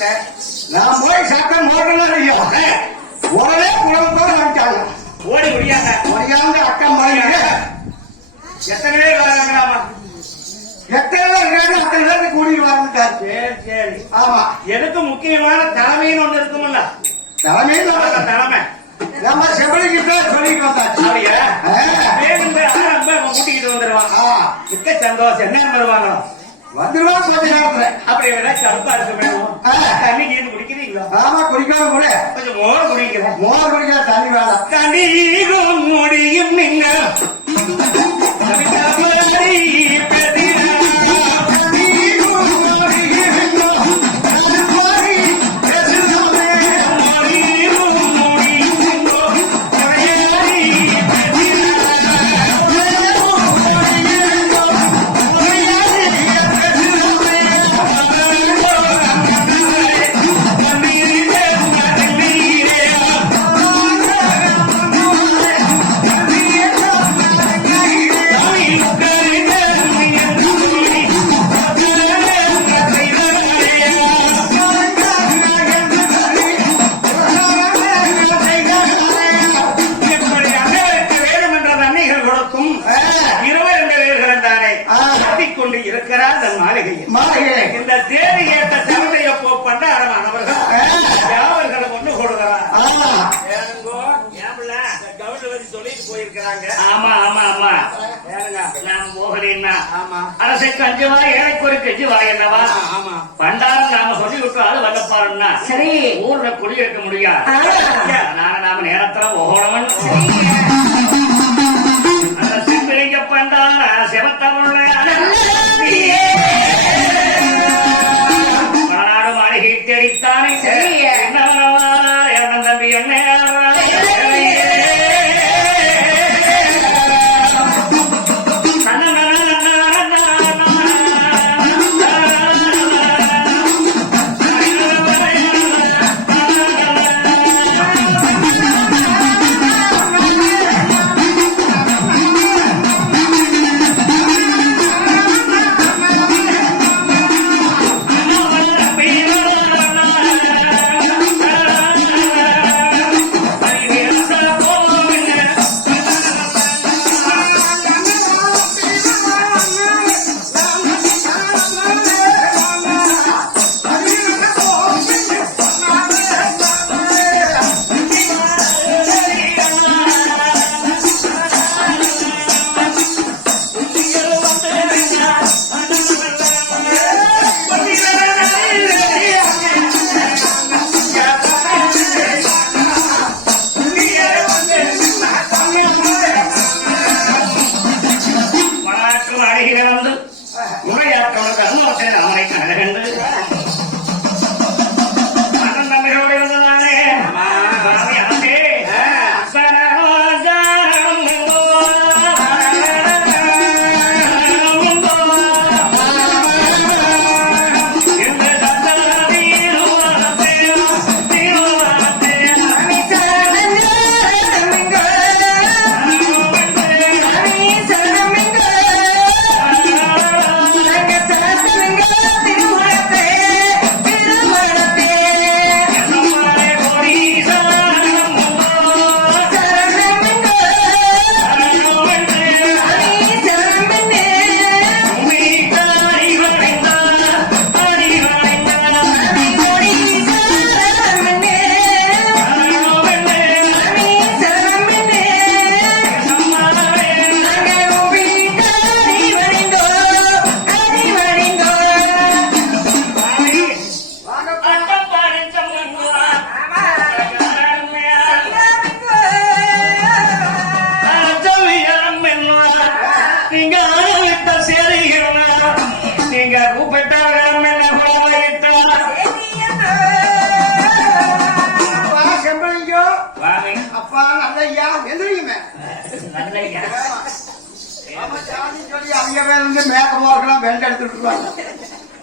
சாப்பிட்டேன். நான் போய் சாப்பிட்டேன் மோட்டலாம் இல்லையா உடனே குழம்பு வந்துட்டாங்க. ஓடி முடியாத அக்கா மனைவி எத்தனை பேர் வராங்களாமா? எத்தனை பேர் இருக்காங்க? அத்தனை பேருக்கு கூட்டிட்டு வந்துட்டாரு. சரி சரி. ஆமா, எதுக்கு முக்கியமான தலைமைன்னு ஒண்ணு இருக்கும்ல? தலைமை நம்ம செவலிக்கிட்ட சொல்லிட்டு வந்தாச்சு. கூட்டிக்கிட்டு வந்துருவான். மிக்க சந்தோஷம். என்ன வருவாங்களோ வந்துருவான். கொஞ்ச நேரத்துல அப்படி ஏதாச்சும் அழுப்பா இருக்க வேணும். தண்ணி நீர் குடிக்கிறீங்களா? ஆமா, குடிக்காம கூட கொஞ்சம் மோர் குடிக்கிறேன். மோர் குடிக்கிற தண்ணி வேணாம். தண்ணி முடியும் நீங்க இந்த தேடி ஏற்ற சகதைய போப்பண்ட அரமானவர்கள் யாவர்களை ஒண்ணு கொடுக்கிறார். சொல்லிட்டு போயிருக்கிறாங்க. ஆமா ஆமா ஆமா. நாம் போகிறேன்னா அரசுக்கு 5 வாய் ஏழைக்கு ஒரு கெஜி வாய் என்னவா? ஆமா, பண்டாரம் நாம சொல்லி விட்டு அது வல்லப்பாருன்னா சரி ஊர்ல குடியிருக்க முடியாது. நாம நேரத்துல ஓகணும். அந்த சிம்பிளிங்க பண்டார செவத்தமுள்ள மாநாடு மாளிகை தேடித்தானே என்ன தம்பி என்ன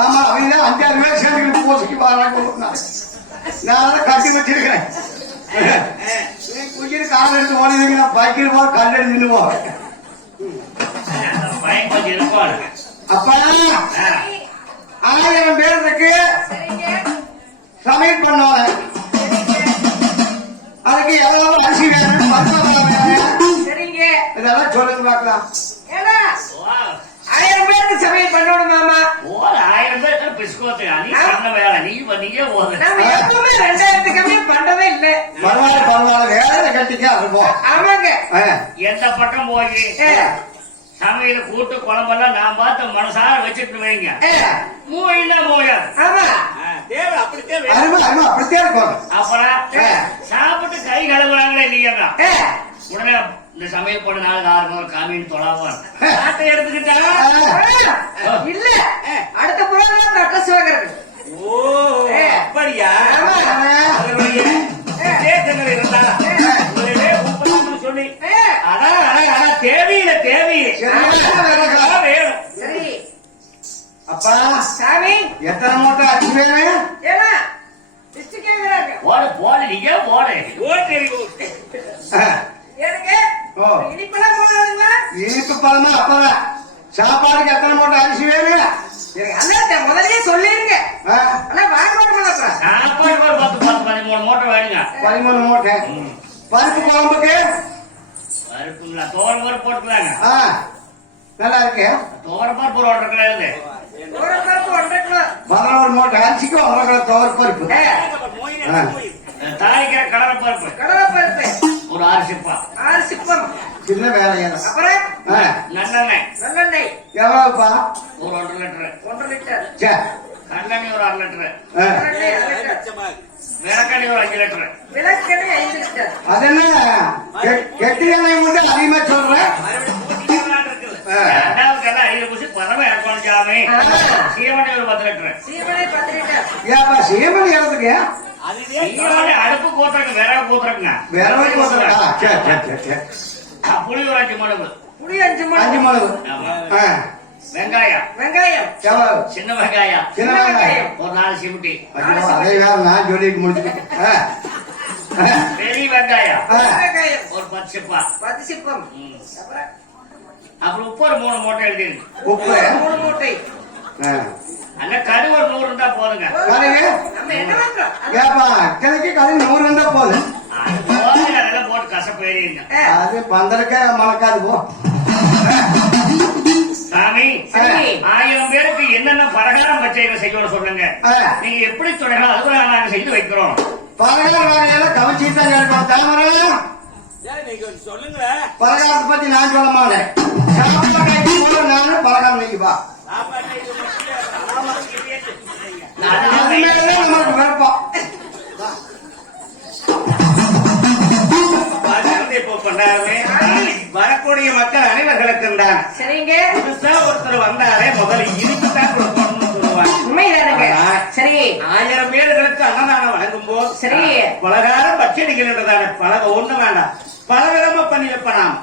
ஆமா, அவங்க 5-6 பேர் சேர்ந்து போசிக்கு வராங்க. நான் கட்டி வச்சிருக்கிறேன். குயிரு கால் எடுத்து ஓடுவீங்க, நான் பைக்கில் போய் கல் எடுத்து நின்றுவோம். அப்பா 1000 பேர் இருக்கு. சமையல் பண்ணுவாங்க. அதுக்கு எவ்வளவு அரிசி வேணும், பருப்பு வேணும், சரிங்க. இதெல்லாம் சொல்லுங்க பார்க்கலாம். ஏன்னா 1000 பேருக்கு சமையல் பண்ணணும் மாமா. 1000 பேருக்கு பிஸ்கோத்து நீ பண்ண வேலை நீ பண்ணியே போதும். நம்ம எப்பவுமே 2000 கம்மி பண்றதே இல்ல. பரவாயில்ல வேலை கட்டிக்க இருப்போம். ஆமாங்க. எந்த பக்கம் போய் சமையல் கூட்டு குழம்பெல்லாம் நான் பார்த்து மனசார வச்சுட்டு வைங்க. மூவின்னா மூயாது. ஆமா தேவை அப்படித்தான் அப்படித்தான் இருக்கும். அப்புறம் சாப்பிட்டு கை கழுவுறாங்களே நீங்க உடனே இந்த சமையல் போன நாளுக்கு 6 முதல் காமின்னு தொடாம நாட்டை எடுத்துக்கிட்டாங்க. இல்ல அடுத்த புறம் அட்ரஸ் வாங்குறது. ஓ அப்படியா சொல்லி அதான் தேவையில்லை வேணும். சரி அப்பா சாமி எத்தனை மூட்டை அரிசி வேணும்? ஏன்னா லிஸ்ட் கேக்குறாங்க. போடு நீங்க போடு எனக்கு ஓ இனிப்பெல்லாம் போடுவாங்களா? இனிப்பு பழமா அப்பதான் சாப்பாடுக்கு எத்தனை மூட்டை அரிசி வேணும்? அண்ணா முதல்லயே சொல்லிருங்க. ஆனா வாங்க மாட்டோம். சாப்பாடு ஒரு 10-13 மூட்டை வேணுங்க. 13 மூட்டை. பருப்பு குழம்புக்கு பருப்புங்களா தோரம் பருப்பு போட்டுக்கலாங்க. நல்லா இருக்கு. தோரம் பருப்பு ஒரு 1.5 கிலோ. 11 மூட்டை அரிசிக்கு 1 கிலோ துவர பருப்பு. தாளிக்கிற கடலை பருப்பு ஒரு 6 சிப்பம். சின்ன வேலையா? அப்புறம் நல்லெண்ணெய் எவ்வளவுப்பா? ஒரு 1 லிட்டர். சே கடலெண்ணெய் ஒரு 1/2 லிட்டர். விளக்கெண்ணெய் ஒரு 5 லிட்டர். அது என்ன கெட்டி எண்ணெய் மட்டும் அதிகமா சொல்றேன். ரெண்டாவது 5 குசி பரவ இறக்கணும் சாமி. சீவனை ஒரு 10 லிட்டர். ஏப்பா சீமன் இறந்துக்கு அடுப்பு கூட்டுறங்க விறகு கூட்டுறங்க. விறகு போட்டுறா. புளி ஒரு 5 மடங்கு. 5 மடங்கு. வெங்காயம் எவ்வளவு? சின்ன வெங்காயம் சின்ன வெங்காயம் ஒரு 4 சிமிட்டி. அதே வேற நான் சொல்லி முடிச்சுட்டேன். பெரிய வெங்காயம் ஒரு 10 சிப்பம். அப்புறம் உப்பு ஒரு 3 மூட்டை எழுதிருக்கு. உப்பு 3 மூட்டை. அல்ல கரு ஒரு 100 இருந்தா போதுங்க. ஏப்பா கிழக்கு கறி 100 இருந்தா போதும். அதெல்லாம் போட்டு கசப்பு ஏறிங்க. அது பந்தலுக்க மணக்காது போ. சாமி 1000 பேருக்கு என்னென்ன பலகாரம் பச்சைகள் செய்யணும் சொல்லுங்க. நீங்க எப்படி சொல்றீங்களோ அதுக்குள்ள நாங்க செய்து வைக்கிறோம். பலகாரம் வேலையெல்லாம் கவனிச்சுதான் கேட்போம். தாமரை சொல்லுங்க. பலகாரத்தை பத்தி நான் சொல்ல மாட்டேன். நானும் பலகாரம் நீக்குப்பா. நமக்கு விருப்பம். வரக்கூடிய மக்கள் அனைவர்களுக்கு சரிங்க. புதுசா ஒருத்தர் வந்தாரே முதல்ல இனிப்பு தான் கொடுக்கணும்னு சொல்லுவாங்க. சரி 1000 பேர்களுக்கு அன்னதானம் வழங்கும் போது சரி பலகாரம் பச்சடிகள் என்றதான பலக ஒண்ணு வேண்டாம் பலவிதமா பண்ணி வைப்பனாம்.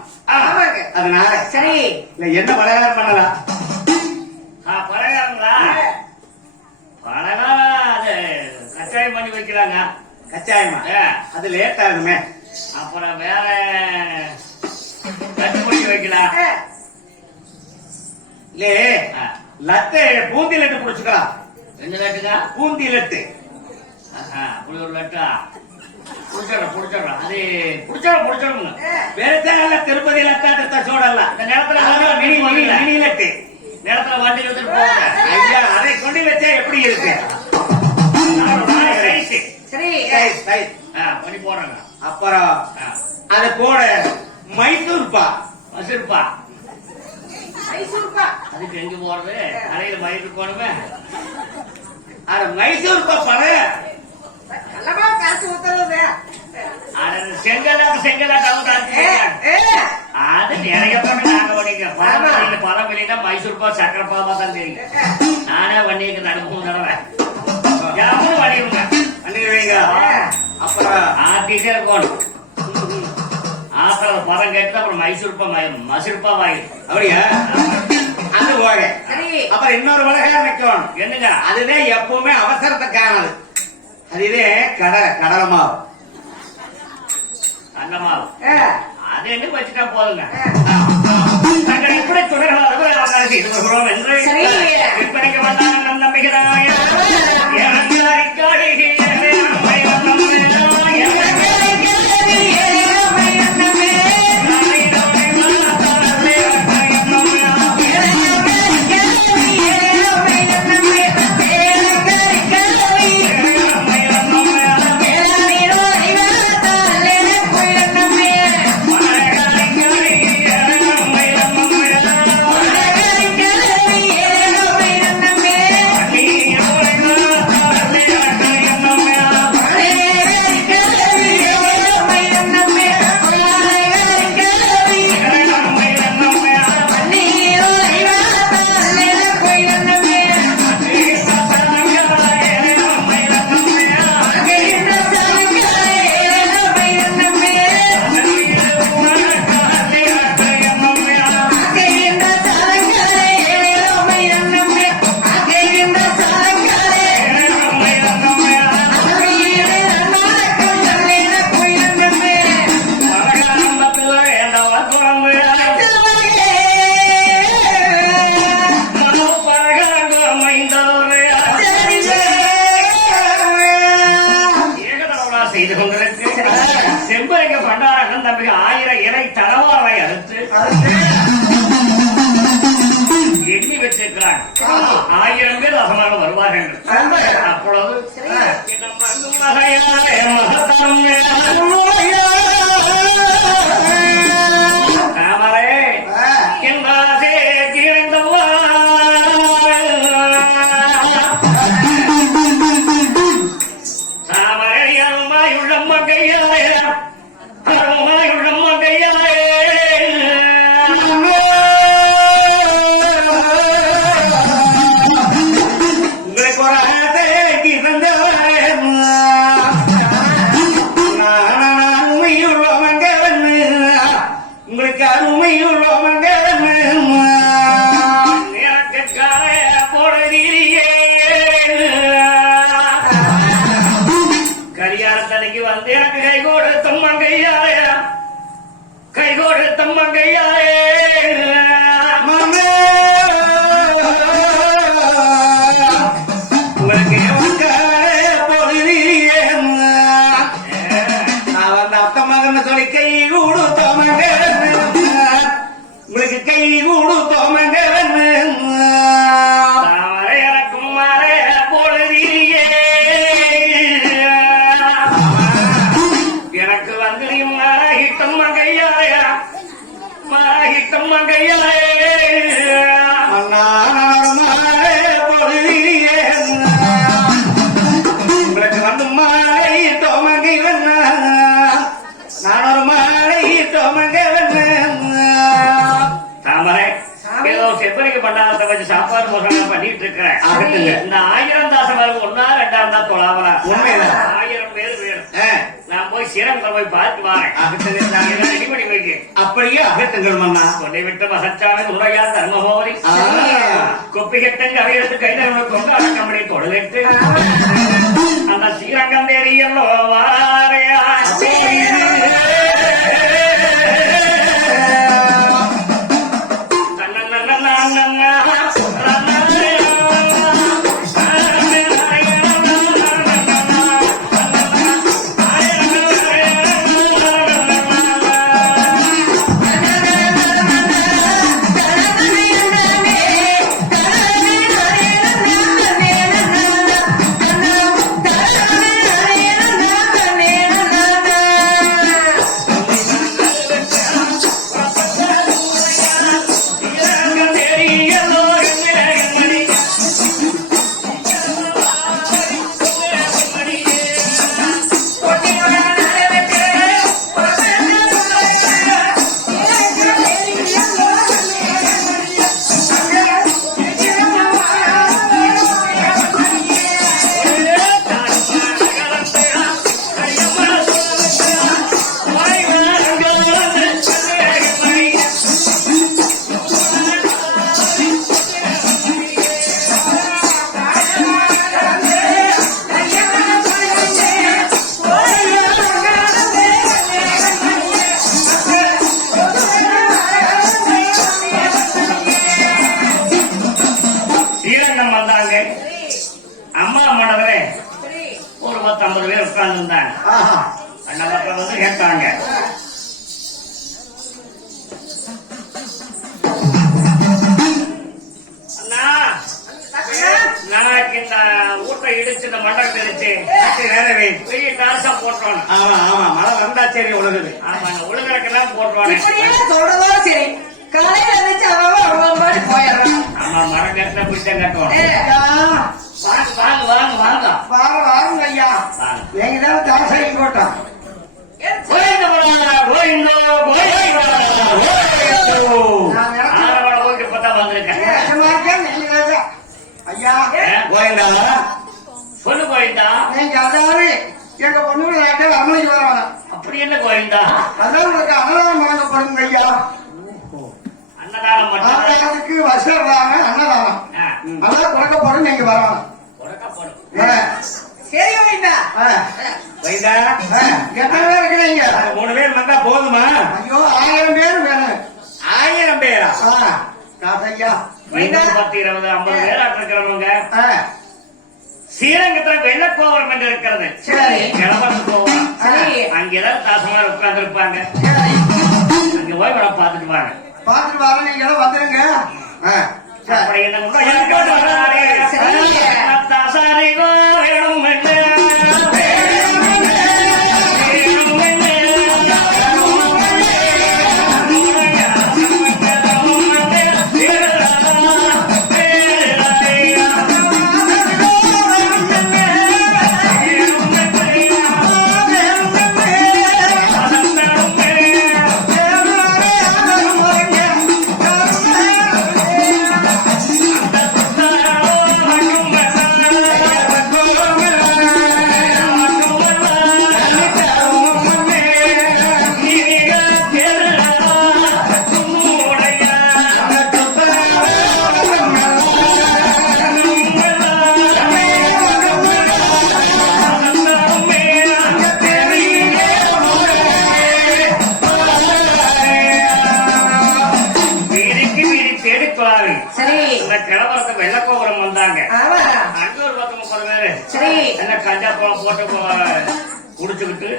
அதனால சரி இல்ல என்ன பலகாரம் பண்ணலாம்? பலகாரங்களா பலகாரம் அது கச்சாயம் பண்ணி வைக்கிறாங்க. கச்சாயமா? அது லேட் ஆகுமே. அப்புறம் வேற லட்டு பண்ணி வைக்கலாம். இல்லே லட்டு பூந்தி லட்டு புடிச்சுக்கலாம். எந்த லட்டுக்கா? பூந்தி லட்டு. அப்படி ஒரு லட்டா புடிச்சிடறோம். அது புடிச்சிடணுங்க. வேற திருப்பதி லட்டாட்ட சோடல்ல இந்த நேரத்துல மினி லட்டு நேரத்துல வண்டி எடுத்துட்டு போங்க. ஐயா அதை கொண்டு வச்சா எப்படி இருக்கு? சரி பண்ணி போடுறாங்க. அப்புறம் அது கூட மைசூர்பா. அதுக்கு எங்க போறது? அறையில மயிருக்கு போனவே. அது மைசூர்பா பழைய காசு ஊத்துறது. செங்கலா அது நிறைய பண்ண நாங்க பண்ணிக்க. பழம் வெளியினா மைசூர்பா சக்கரை பாவா தான் தெரியும். நானே வண்டிக்கு நடக்கும் தடவை யாரும் வண்டிருங்க பண்ணிடுவீங்க. அப்புறம் ஆர்டிசே இருக்கணும். ஆத்திரம் பதம் கேட்டு அப்புறம் மசூர்பா வாயில். அப்படியா? அது போக அப்புறம் இன்னொரு பலகாரம் வைக்கணும். என்னங்க? அதுதான் எப்பவுமே அவசரத்துக்கானது. அதுவே கடலை மாவு. அந்த மாவு அது என்ன வச்சுட்டா போதுங்க. நாங்கள் எப்படி தொடர்பு செய்து என்று விற்பனைக்கு வந்தாங்க நம்பிக்கிறாங்க. செய்து கொண்டிருக்கு. செம்பரிங்க பண்டாரகன் தம்பி 1000 இறை தளவாரை அறுத்து எண்ணி வச்சிருக்கிறார். 1000 பேர் ரசமாக வருவார்கள். அப்பொழுது தாமரை என்பதே தீர்ந்தவா தாமரை அருமாயுள்ளம் கையாலே அருமாயுள்ளம் கையாலே உங்களுக்கு ஒரு ஆசைக்கு உங்களுக்கு அருமையுள்ளவங்க எனக்கு காலைய போடுறீரியே கரியாரத்தனைக்கு வந்து எனக்கு கை கொடுத்த மங்கையாரே கை கொடுத்த மங்கையாரே உங்களுக்கு போடுறீரியே நான் வந்து அத்த மகன் சொல்லி கை கொடுத்தவங்க உங்களுக்கு கை கொடுத்தவங்க இறக்கும் மாற போடுறீரியே எனக்கு வந்து மாறாகிட்டம் மங்கையாயா மாறாகிட்டம் மங்கையாயே போடுறீரியே உங்களுக்கு வந்து மாலை தோமங்கை நான் ஒரு மாலை தோமங்க தாமரை ஏதோ செப்பரிக்கு பண்டாரத்தை வச்சு சாப்பாடு மோசம் பண்ணிட்டு இருக்கிறேன். இந்த 1000 தாசம் ஒன்னா 2 தான் தொழாமலா 1000 பேர் வேணும். நான் போய் சீரகத்தை போய் பார்த்து வாரேன். ரெடி பண்ணி வைக்க அப்படியே அகத்துங்கள் மன்னா கொண்டை விட்டு வசச்சான உரையா தர்மபோரி கொப்பிகட்டங்க அவையெடுத்து கைதல் கொண்டு அடக்கம்படி தொடலிட்டு அந்த ஸ்ரீரங்கம் தெரியல்லோ வாரையா அம்மா மண்டபத்துல ஒரு 10-50 பேர் உட்கார்ந்து இருந்தாங்க. அண்ணா மக்கள் வந்து கேட்டாங்க, அண்ணா நாளைக்கு இந்த ஊட்ட இடிச்சு இந்த மண்டபத்தை இடிச்சு வேறவே பெரிய டார்ஸா போட்டோம். ஆமா ஆமா மழை வந்தா சரி உழுகுது. ஆமா உழுகிறக்கெல்லாம் போட்டுவாங்க சொல்றதோ சரி. காலையில இருந்துச்சு அவன் போயிடுறான். ஆமா மழை நேரத்துல பிடிச்சா கட்டுவான். வாங்க வாங்க வாங்க வாங்க வாங்க வாங்க ஐயா எங்க தான் தாசாயி போட்டோம். ஐயா கோயந்தா சொல்லு கோயந்தா நீங்க அதாவது எங்க பொண்ணு அமளிக்கு வர வேணாம். அப்படி என்ன கோயந்தா அதான் உங்களுக்கு அன்னதானம் வழங்கப்படுங்க ஐயா. அன்னதானம் மட்டும் அதுக்கு வசதிவாங்க அன்னதானம் அதான் கொடுக்கப்படும். நீங்க வரணும் சரி வைந்தா வைந்தா எத்தனை பேர் இருக்கிறீங்க? 3 பேர் வந்தா போதுமா? ஐயோ 1000 பேர் வேணும். 1000 பேரா? காசையா 10, 20, 50 பேர் இருக்கிறவங்க ஸ்ரீரங்கத்துல வெள்ளக்கோபுரம் என்று இருக்கிறது. சரி கிழவன் கோபுரம் உட்கார்ந்துருப்பாங்க. சரி, அங்க போய் இவனை பார்த்துட்டு வாங்க. பார்த்துட்டு வர நீங்க எல்லாம் வந்துருங்க. சரி. அப்படி என்ன கொண்டு எனக்கு வராதே. தாசாரிகோ வேணும் என்ன சரி கிளவரத்தை வெள்ளக்கோபுரம் வந்தாங்க. ஆமா அங்க ஒரு 10-30 பேரு சரி என்ன கஞ்சா பழம் போட்டு குடிச்சுக்கிட்டு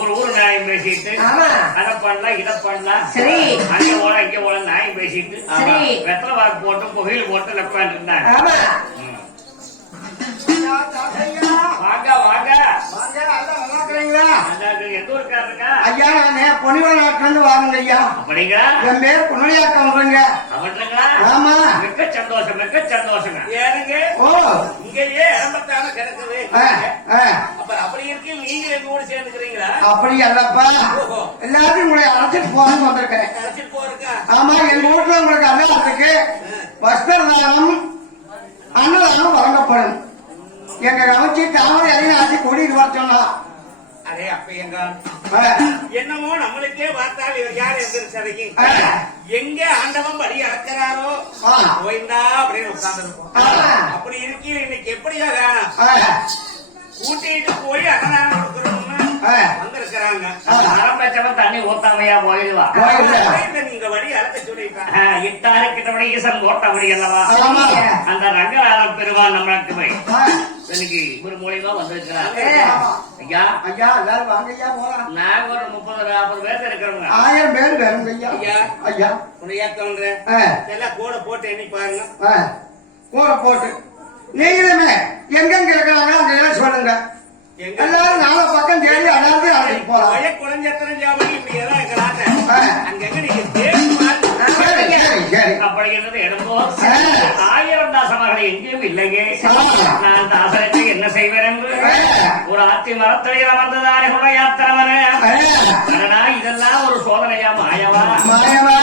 ஊர் நியாயம் பேசிட்டு ஆமா அதை பண்ணலாம் இதை பண்ணலாம் சரி அங்க போல இங்க போல நியாயம் பேசிட்டு சரி வெத்தலை வாக்கு போட்டு புகையில் போட்டு உட்காந்து இருந்தாங்க. ஆமா வாங்க வாங்க வாங்க, எல்லாம் நல்லா இருக்கிறீங்களா? எந்த ஊருக்காரருக்கா? ஐயா, நானே பொன்னிவர நாட்டுல இருந்து வாங்க ஐயா. அப்படிங்களா? என் பேர் பொன்னியாக்கம் சொல்லுங்க. அவன்களா? ஆமா. மிக்க சந்தோஷம் மிக்க சந்தோஷங்க. ஏனுங்க ஓ, இங்கேயே இடம்பத்தான கிடக்குது. ஆ. அப்ப அப்படி இருக்கு நீங்க எங்க கூட சேர்ந்துக்கிறீங்களா? அப்படி அல்லப்பா, எல்லாத்தையும் உங்களை அழைச்சிட்டு போகணும்னு வந்திருக்கேன். அழைச்சிட்டு போறக்கா? ஆமா, எங்க வீட்டுல உங்களுக்கு அன்னதானத்துக்கு வஸ்திரதானம் அன்னதானம் வழங்கப்படும். எங்க கவனிச்சு தாமரை அதையும் ஆச்சு கூட்டிட்டு வர சொன்னா. அரே அப்ப எங்க ஆ. என்னமோ நம்மளுக்கே பார்த்தால் இவர் யார் எந்திரிச்சதைக்கு ஆ. எங்க ஆண்டவன் படி அளக்கிறாரோ ஆ. போய்ந்தா அப்படின்னு உட்கார்ந்துருப்போம். ஆ. அப்படி இருக்கீங்க இன்னைக்கு எப்படியா வேணாம் ஆ. கூட்டிட்டு போய் அன்னதானம் கொடுக்கணும்னு ஆ. வந்திருக்கிறாங்க. மரம் வச்சவன் தண்ணி ஊத்தாமையா போயிடுவா. இல்ல, நீங்க வழி அளக்க சொல்லிட்டாங்க. இட்டாரு கிட்டபடி ஈசன் ஓட்டபடி அல்லவா? ஆமா. அந்த ரங்கநாதன் பெருமான் நம்மளுக்கு போய் ஆ. இன்னைக்கு ஒரு மூலியமா வந்திருக்கிறார். ஆமா. ஐயா ஐயா, எல்லாரும் வாங்க ஐயா, போலாம். நாங்க ஒரு 30-40 பேர் இருக்கிறவங்க. 1000 பேர் வேணும் ஐயா. ஐயா. ஐயா. உன்னையா தோன்ற ஆ. எல்லாம் கூட போட்டு எண்ணி பாருங்க. ஆ. கூரை போட்டு நீங்களுமே எங்கெங்க இருக்கிறாங்க அந்த இடம் சொல்லுங்க. எங்க எல்லாரும் நாலு பக்கம் தேடி அதாவது அழைச்சிட்டு போலாம். வய குழஞ்சத்தனை ஜாபம் இப்படி எல்லாம் இருக்கிறாங்க. ஆ. அங்கங்க நீங்க தேடி பாருங்க. சரி, சரி, சரி. அப்படி இருந்தது எடுப்போ ஆ. 1000 தாசமர்கள் எங்கேயும் இல்லையே. ஆ. நான் தாசனுக்கு என்ன செய்வேன் என்று ஆ. ஒரு ஆத்தி மரத்தடியில வந்ததானே கூட யாத்திரவன ஆ. இதெல்லாம் ஒரு சோதனையா மாயவா? மாயவா?